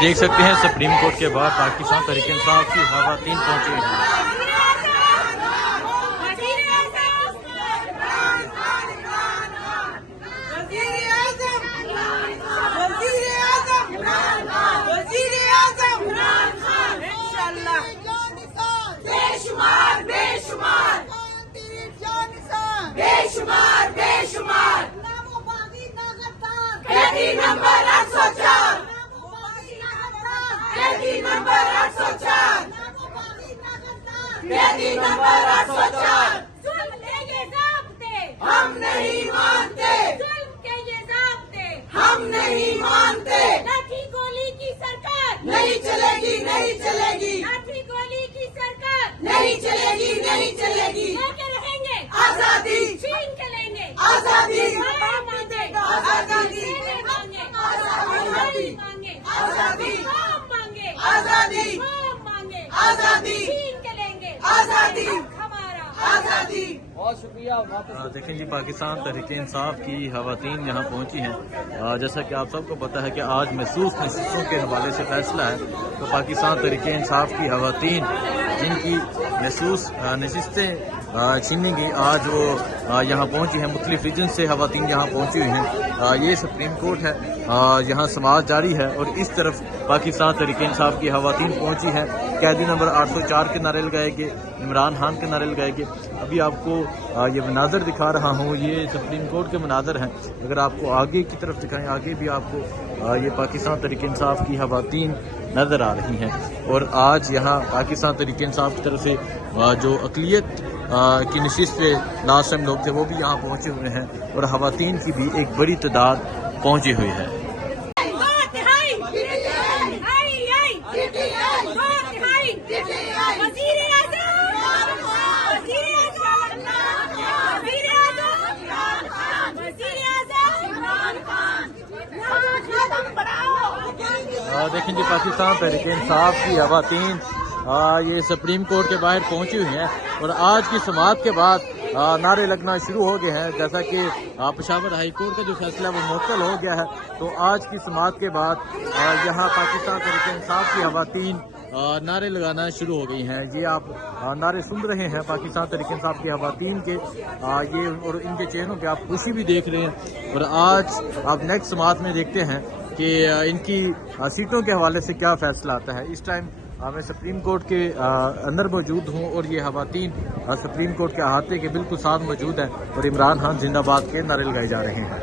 देख सकते हैं सुप्रीम कोर्ट के बाद पाकिस्तान तहरीक इंसाफ की खवातीन पहुंची हैं। नंबर 804 नंबर 804 नंबर 804 जुल्म के ये ज़ाब्ते हम नहीं मानते, जुल्म के ये ज़ाब्ते हम नहीं मानते। लाठी गोली की सरकार नहीं चलेगी, नहीं चलेगी। लाठी गोली की सरकार नहीं चलेगी, नहीं चलेगी। लेके रहेंगे आजादी, छीन के लेंगे आजादी, मांगेगा आजादी, आजादी मांगे आजादी, मांगे आजादी, मांगे आजादी, छीन के लेंगे आजादी, हमारा आजादी। बहुत शुक्रिया। देखें जी, पाकिस्तान तहरीक इंसाफ की खवातीन यहाँ पहुँची हैं। जैसा कि आप सबको पता है कि आज महसूस नशिस्तों के हवाले से फैसला है, तो पाकिस्तान तहरीक इंसाफ की खवातीन जिनकी महसूस नशिस्तें छीनने की आज वो यहाँ पहुँची हैं। मुख्तलिफ रीजन से खवातीन यहाँ पहुँची हुई हैं। ये सुप्रीम कोर्ट है, यहाँ समाअत जारी है और इस तरफ पाकिस्तान तहरीक इंसाफ की खवातीन पहुँची हैं। कैदी नंबर 804 के नारे लगाए गए, इमरान खान के नारे लगाए गए। अभी आपको ये मनाजर दिखा रहा हूँ, ये सुप्रीम कोर्ट के मनाजर हैं। अगर आपको आगे की तरफ दिखाएं, आगे भी आपको ये पाकिस्तान तहरीक इंसाफ की खवातीन नज़र आ रही हैं। और आज यहाँ पाकिस्तान तहरीक इंसाफ की तरफ से जो अक़लियत की नशिस्त पे लास्ट टाइम लोग थे वो भी यहाँ पहुँचे हुए हैं और खवातीन की भी एक बड़ी तादाद पहुँची हुई है। देखें जी, पाकिस्तान तहरीक इंसाफ की खवातीन ये सुप्रीम कोर्ट के बाहर पहुंची हुई हैं और आज की समाअत के बाद नारे लगना शुरू हो गए हैं। जैसा कि पेशावर हाई कोर्ट का जो फैसला है वो मुअत्तल हो गया है, तो आज की समाअत के बाद यहाँ पाकिस्तान तहरीक इंसाफ की खवातीन नारे लगाना शुरू हो गई हैं। ये आप नारे सुन रहे हैं पाकिस्तान तहरीक इंसाफ की खवातीन के, ये और इनके चेहरों पे आप खुशी भी देख रहे हैं। और आज आप नेक्स्ट समाअत में देखते हैं कि इनकी सीटों के हवाले से क्या फैसला आता है। इस टाइम मैं सुप्रीम कोर्ट के अंदर मौजूद हूँ और ये खवातीन सुप्रीम कोर्ट के अहाते के बिल्कुल साथ मौजूद हैं और इमरान खान जिंदाबाद के नारे लगाए जा रहे हैं।